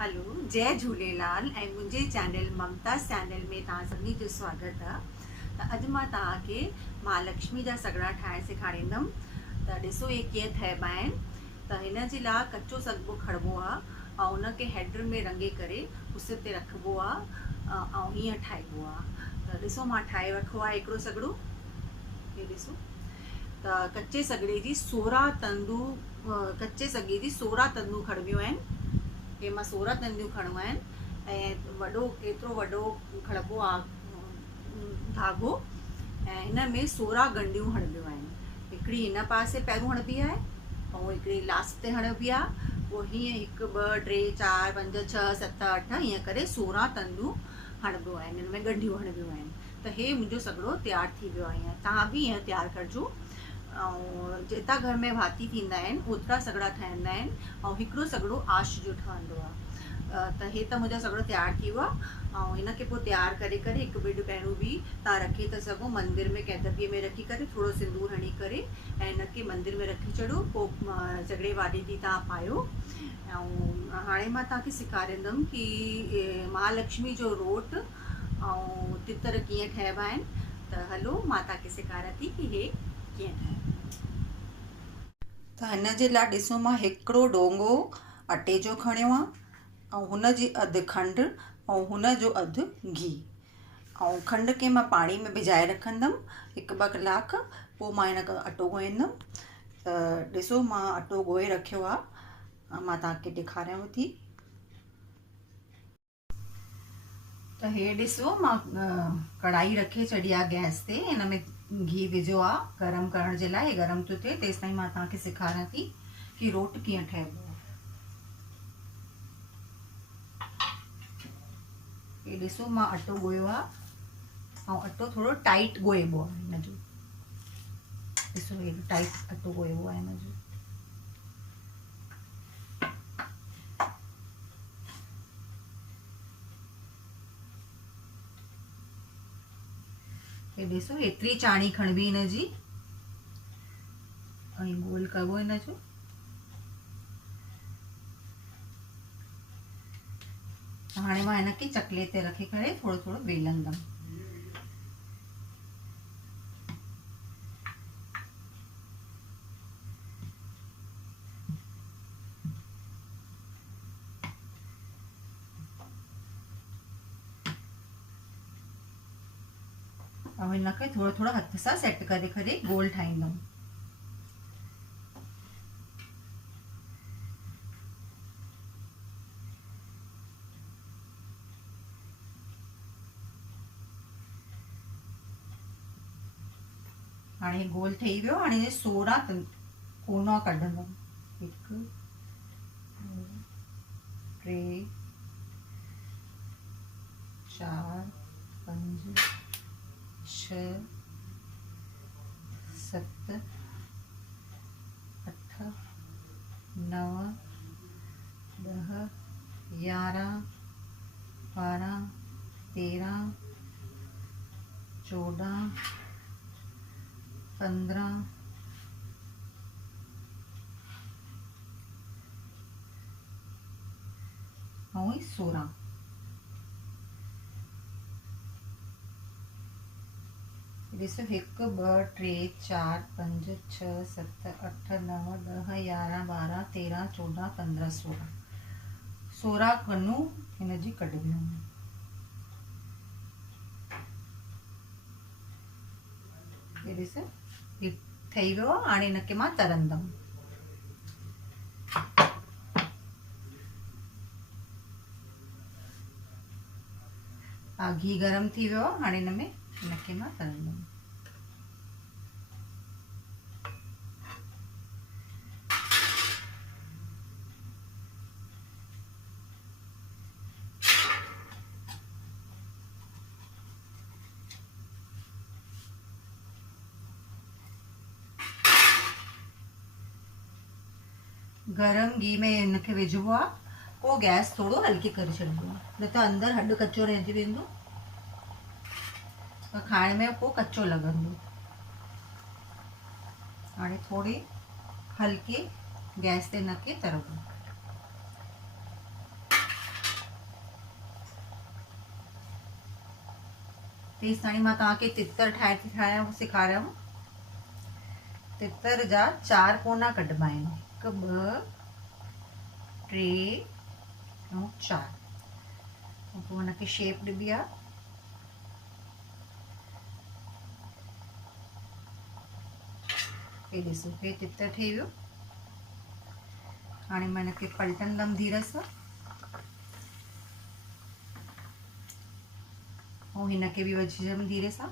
हेलो, जय झूलेलाल ऐं मुंहिंजे चैनल ममताज़ चैनल में तव्हां सभिनी जो स्वागत आहे। त अॼु मां तव्हांखे महालक्ष्मी जा सॻड़ा ठाहिणु सेखारींदमि। त ॾिसो इहे कीअं ठहिबा आहिनि। त हिन जे लाइ कचो सॻड़ो खणिबो आहे ऐं उनखे हैड में रंगे करे उस ते रखिबो आहे ऐं हीअं ठाहिबो आहे। त ॾिसो मां ठाहे रखियो आहे हिकिड़ो सॻड़ो। इहो ॾिसो। त कचे सॻड़े जी 16 तंदू कचे सॻे जी 16 तंदू खणिबियूं आहिनि। हे मां 16 तंदियूं खणियूं आहिनि ऐं वॾो केतिरो वॾो खणिबो आहे धागो ऐं हिन में 16 गंढियूं हणिबियूं आहिनि। हिकिड़ी हिन पासे पहिरियों हणिबी आहे ऐं हिकिड़ी लास्ट ते हणिबी आहे। पोइ हीअं 1 2 3 4 5 6 7 8 हीअं करे 16 तंदियूं हणिबियूं आहिनि। हिन में गंढियूं हणिबियूं आहिनि। त हे मुंहिंजो सॻड़ो तयारु थी वियो आहे। तव्हां बि हीअं तयारु करिजो। ऐं जेतिरा घर में भाती थींदा आहिनि ओतिरा सॻड़ा ठहंदा आहिनि ऐं हिकिड़ो सॻड़ो आश जो ठहंदो आहे। त हे त मुंहिंजो सॻड़ो तयारु थी वियो आहे ऐं हिनखे पोइ तयारु करे करे हिकु ॿिनि ॾींहं पहिरियों बि तव्हां रखी था सघो। मंदर में कंहिं दॿे में रखी करे थोरो सिंदूर हणी करे ऐं हिनखे मंदर में रखी छॾो। पोइ सॻड़े वारे ॾींहुं तव्हां पायो। ऐं हाणे मां तव्हांखे सेखारींदमि की महालक्ष्मी जो रोट ऐं तितर कीअं ठहिबा आहिनि। त हलो मां तव्हांखे सेखारियां थी की हे कीअं ठाहिबा। त हिन जे लाइ ॾिसो मां हिकिड़ो डोंगो अटे जो खणियो आहे ऐं हुन जी अधु खंडु ऐं हुन जो अधु गिहु ऐं खंड खे मां पाणी में भिजाए रखंदमि 1-2 कलाक। पोइ मां हिन खां अटो ॻोहींदमि। त ॾिसो मां अटो ॻोहे रखियो आहे। मां तव्हांखे ॾेखारियांव थी। त हे ॾिसो मां कढ़ाई रखे छॾी आहे गैस ते। हिन में गिहु विझो आहे गरम करण जे लाइ। गरम थो थिए तेसि ताईं मां तव्हांखे सेखारियां थी कि रोट कीअं ठहिबो आहे। हे ॾिसो मां अटो ॻोहियो आहे ऐं अटो थोरो टाइट ॻोहिबो आहे हिनजो। ॾिसो हे टाइट अटो ॻोहिबो आहे हिनजो। हे ॾिसो एतिरी चाणी खणिबी हिनजी ऐं गोल कबो हिनजो। हाणे मां हिनखे चकले ते रखी करे थोरो थोरो वेलंदमि। ऐं हिनखे थोरो थोरो हथ सां सेट करे करे गोल ठाहींदमि। हाणे गोल ठही वियो। हाणे 16 कोना कढंदमि। 1 2 3 4 5 6 7 8 9 10 11 12 13 14 15 और 16। ॾिसो 1 2 3 4 5 6 7 8 9 10 11 12 13 14 15 16 कनूं हिनजी कढबियूं। हे ॾिसो ही ठही वियो आहे। हाणे हिनखे मां तरंदमि। घी गरम थी वियो आहे। हाणे हिनखे मां तरंदमि। गरम घी में हिनखे विझिबो आहे। पोइ गैस थोरो हल्की करे छॾिबो आहे न त अंदरि हॾु कचो रहिजी वेंदो त खाइण में पोइ कचो लॻंदो। हाणे थोरी हल्के गैस ते हिनखे तरबो। तेसि ताईं मां तव्हांखे तितर ठाहिणु सेखारियमि। तितर जा 4 कोना कढिबा आहिनि, 1 2 3 ऐं 4। पोइ हुनखे शेप ॾिबी आहे। हे ॾिसो, हे तितर ठही वियो। हाणे मां हिनखे पलटंदमि धीरे सां ऐं हिनखे बि विझंदमि धीरे सां।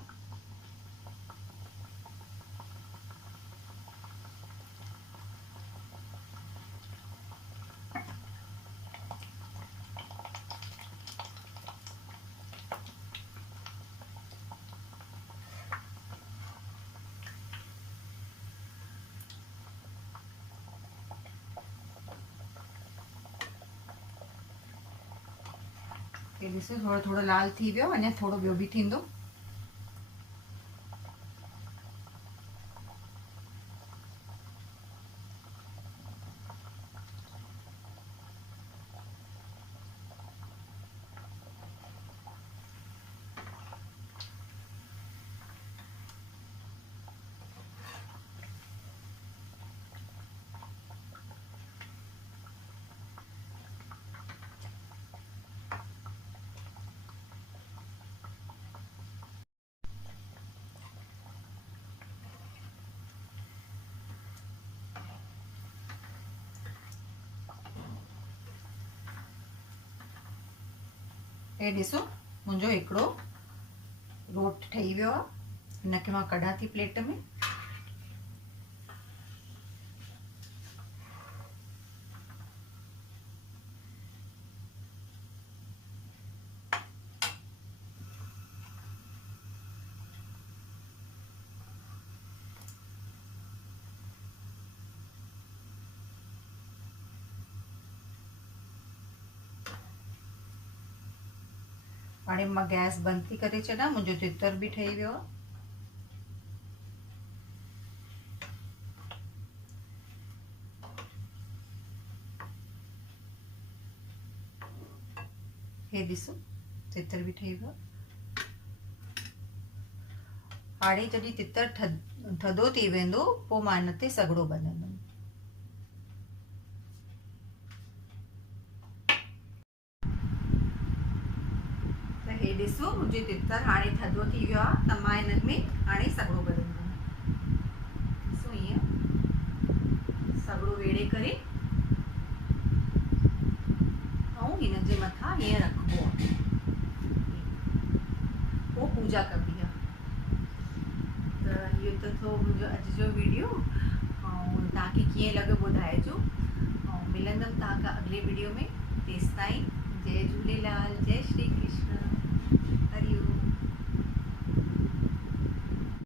हे ॾिसो, थोरो थोरो लाल थी वियो, अञा थोरो ॿियो बि थींदो। हे ॾिसो, मुंहिंजो हिकिड़ो रोट ठही वियो आहे। हिनखे मां कढां थी प्लेट में। हाणे मां गैस बंदि थी करे छॾां, मुंहिंजो तितर बि ठही वियो आहे। हे ॾिसो, तितर बि ठही वियो। हाणे जॾहिं तितर थधो थी वेंदो, पोइ मां हिन ते सॻड़ो ॿधंदमि। हे ॾिसो, मुंहिंजो तितर हाणे थधो थी वियो आहे, त मां हिन में हाणे सॻड़ो ॿधंदमि। ॾिसो, ईअं सॻड़ो वेड़े करे ऐं हिन जे मथां हीअं रखिबो आहे। पोइ पूजा कबी आहे। त इहो त थियो मुंहिंजो अॼु जो वीडियो। ऐं तव्हांखे कीअं लॻो ॿुधाइजो। ऐं मिलंदमि तव्हां खां अॻिले वीडियो में। तेसि ताईं जय झूलेलाल, जय श्री कृष्ण।